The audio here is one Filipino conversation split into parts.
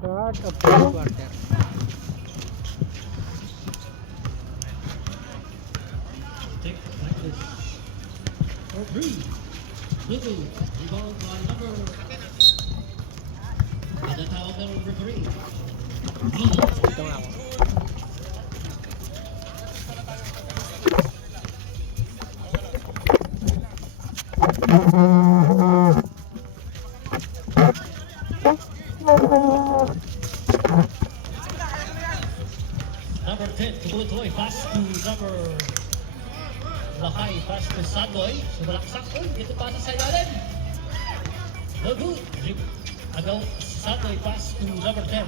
Start of third quarter. Take practice. For 3. Blue. Rebound by number. And the towel number 3. Ito nga ako. Number 10, Tuloy pass to number Lakay, pass to Sandoy. Sumalaksak. Uy, ito pa sa ilalim. No good. Agaw, Sandoy pass to number 10.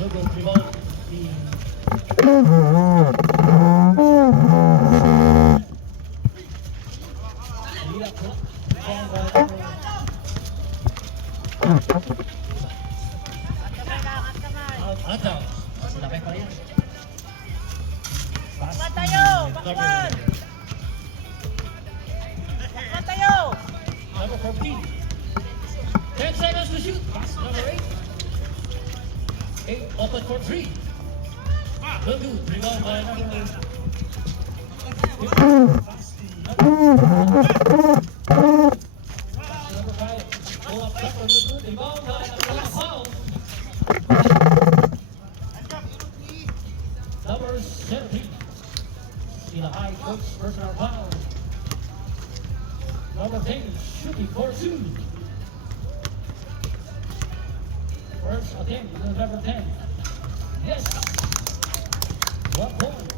No good. Rebound. Ataw. Silakay pa yan. Pass to number number 14. 10 seconds to shoot. Pass number 8. 8 open for 3. No good. Rebound by number 15. Pass to number 5. Pull up number 2. Rebound by number 12. Number 17. Sila high coach personal foul. Number 10, shooting for 2. First attempt, number 10. Yes. 1 point.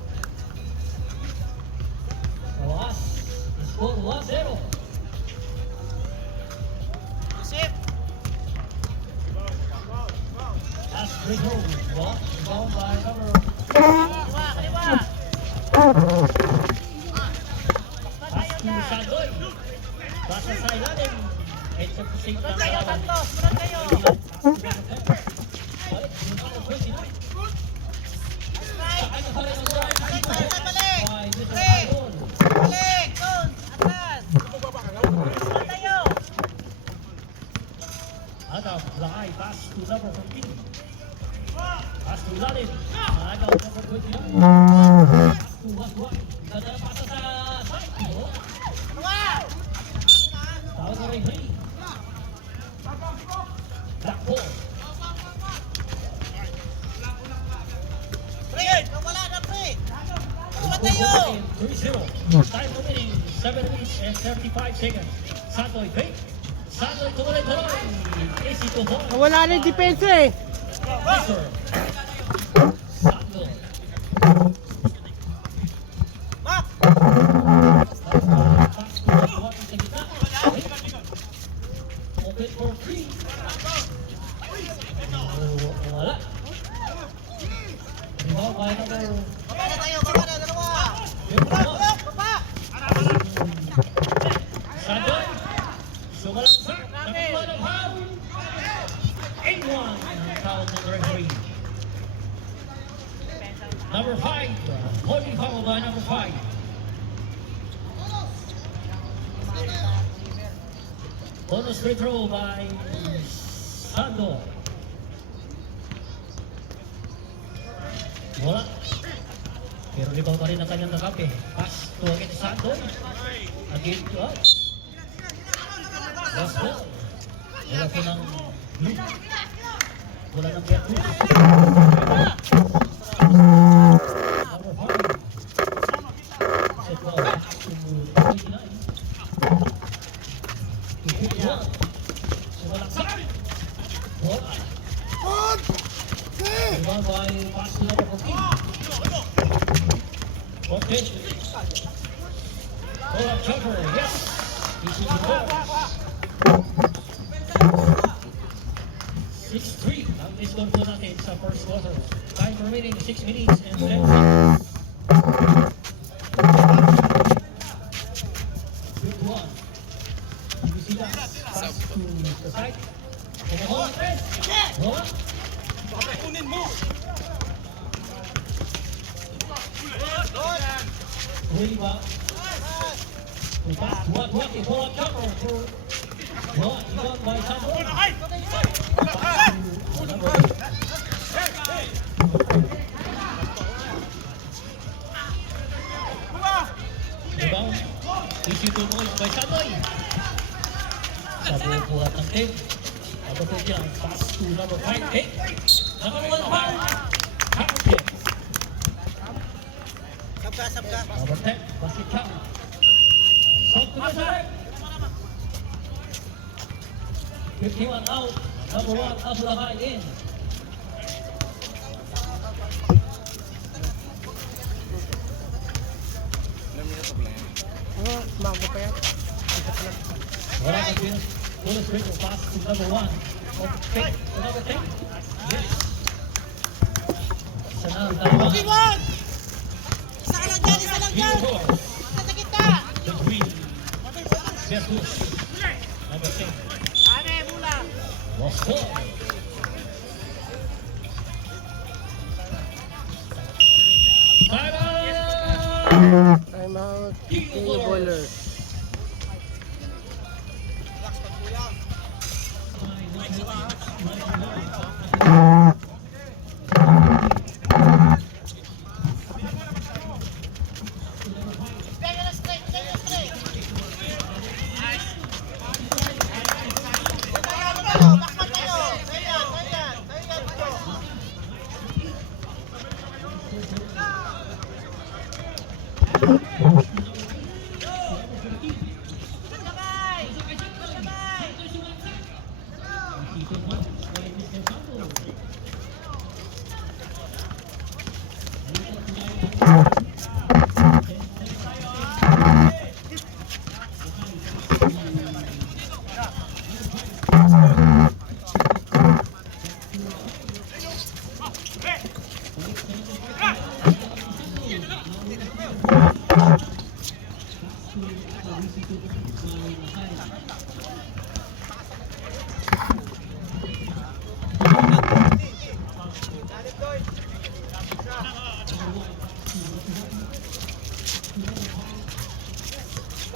The last score 1-0. Last free throw. Rebound by number. Pass to Sandoy. Pasa sa ilalim. Ito po sa ito. Agaw, Lakay, pass to number 14. Pass to ilalim. Agaw, number 29. Pass to Waswan. Ganda na pasa sa side. Tawag na rin free. Black ball. 3-0. Time remaining 7 minutes and 35 seconds. Sandoy fake. Sandoy tuloy-tuloy. Easy to hold. Wala na yung depensa eh. Mister. Sandoy. Open for 3. Wala. Rebound by number. Sandoy. Sumalaksak. Nakuha ng foul. 8-1. Foul to the referee. Number 5. Holding foul by number 5. Bonus free throw by Sandoy. Wala. Pero rebound pa rin ang kanyang nakape. Pass to again Sandoy. Again to out. Last ball. Wala po ng blue. Wala ng get blue. Number 5. Set ball back to 29. Sumalaksak. Wala. Rebound by pass to number 14. Okay. Hold up jumper. Yes. This is the ball. 6-3 ang score po natin sa first quarter. Time remaining 6 minutes and 10 seconds. Good one. Ibisila. Pass to the side. Pumahon. Wala. Really ba? Pass. What? Hold up jumper for. What? Rebound by Sandoy. Number 29, pass to number 5, 8. Number 1, foul. Hamilton. Sabka. Number 10, basket count. Shot to the side. 51 out. Number 1, Aslahai in. Mago pa yan. Wala ka din. Full straight will pass to number 1. Pick to number 10. Yes. Sanal, number 1. Isa lang dyan! Sa kita! Between Jesus. Number 10. Was four. Time out. King Bowlers.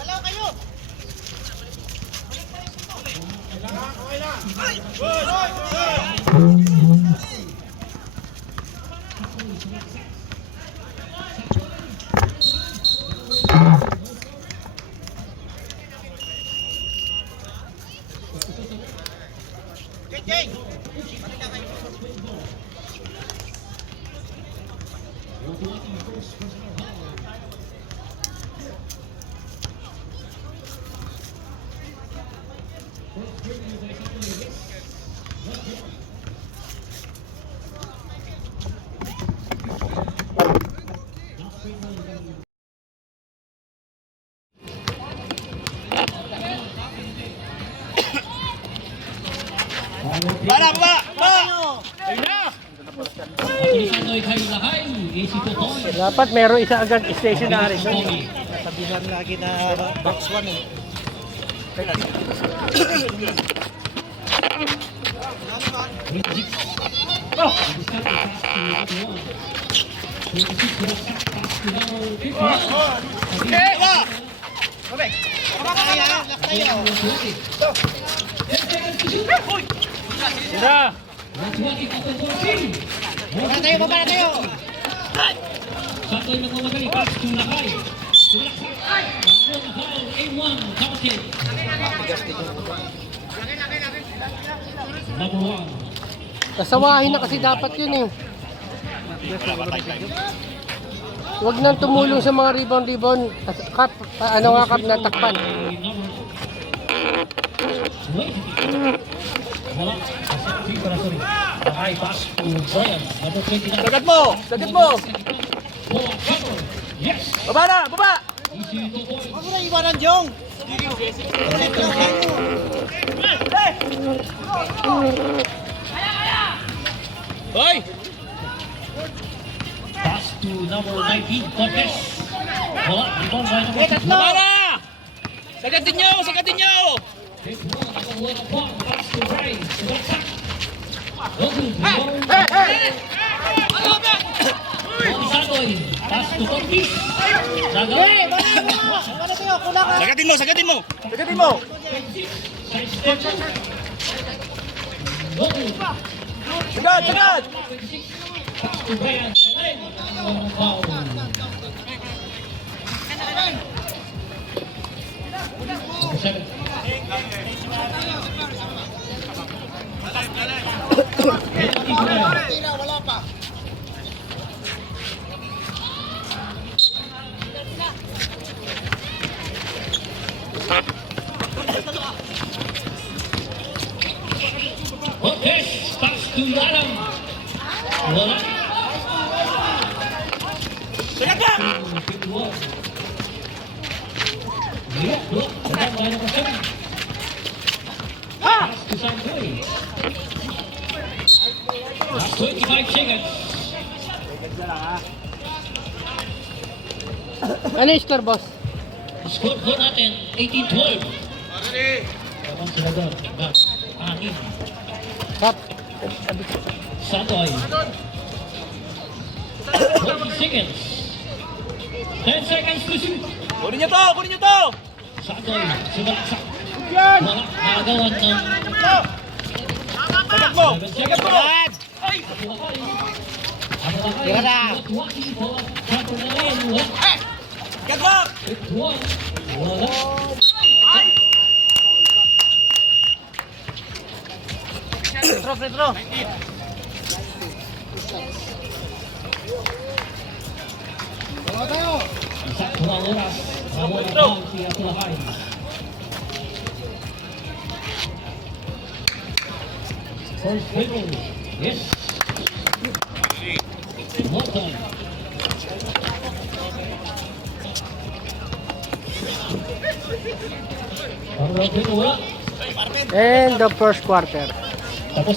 Wala kayo! Jay! Dapat meron isa agad stationary. Sabihan lagi na box 1 eh. Para tayo! Sato'y nagmamadali, pass to Lakay. Tulaksak. Number 1, foul, A1, Hamilton. Number 1. Kasawahin na kasi dapat yun eh. Huwag nang tumulong sa mga rebound. Kap, ano nga kap, natakpan. Wala. Sorry. Lakay, pass to Brian. Number 29. Dagat mo! Bola, cover. Yes. Baba na! Baba! Easy to point. Huwag mo na iwanan, Jong! Ulit lang kayo! Hoy! Pass to number 19, Cortez. Wala. Rebound by number 2. Baba na! Sagatin nyo! Sagatin nyo! Hit one, number 1, pass to Brian. Tulaksak. Satoy, pass to Cortez. Hey! Wala tayo! Kulang ka! Sagatin mo! Sagad! Pass to Brian. Foul. Number 7. Penalty flag. Cortez, pass to Alam. Wala. Pinduan. Lihat, blok. Tenang, line number 7. Pass to Sandoy. Last 25 seconds. Ano yung score, boss? Score ko natin, 18-12. Kapag sila doon, back, angin, Kap. Sandoy. 20 seconds. 10 seconds to shoot. Kunin niyo to! Kunin niyo to! Sandoy, sumalaksak. Yan! Wala, nagawan ng Sagat mo! 7 Sagat seconds. mo! Tira na! Sagat mo! Wala. Retro, retro! Isang kurang oras. Wala na ang si Atulakay. First whistle. Yes. More time. Parang wala. And the first quarter. Tapos